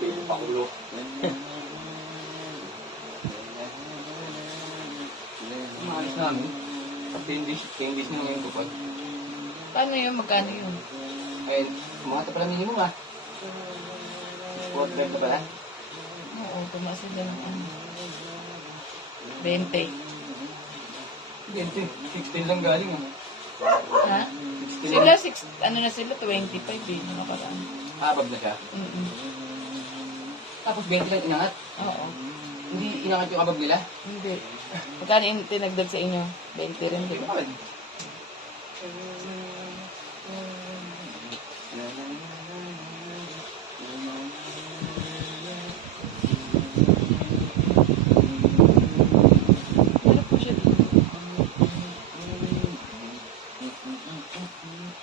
Pakulo. Maalis namin. 10 days na ngayon ko pa. Paano yun? Magkano yun? Ayun, kumata pala minimum ah. Quarter na pala. Oo, tumaas sila ng ano. 20. 16 lang galing ah. Ha? 16 Sila, lang. ano na sila, 25 eh. Nakaparaan. Habag na siya. Tapos 20 lang inangat. Oo. Hindi inangat yung abag nila. Hindi. Magkano yung tinagdag sa inyo? 20 rin, di ba? Bakit? Ano po siya dito?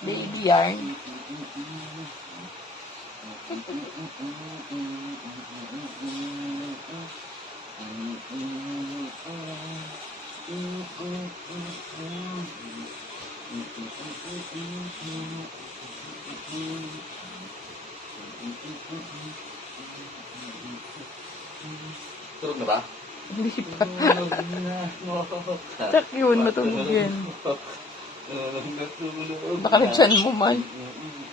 Baby yarn. Tulog na ba? Hindi pa. Tsak yun, matulog yan. Baka na tiyan mo man.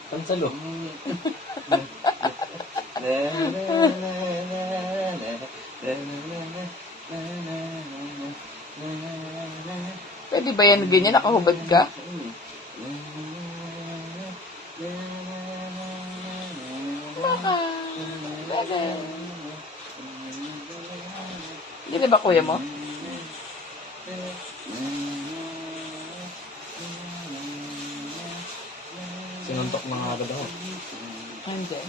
Pansalo. Pwede ba yan ganyan? Nakahubad ka? Baka. Bagay. Hindi ba kuya mo? Sinuntok na nga agad ako. Hindi.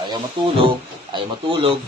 Ayaw matulog. Ayaw matulog.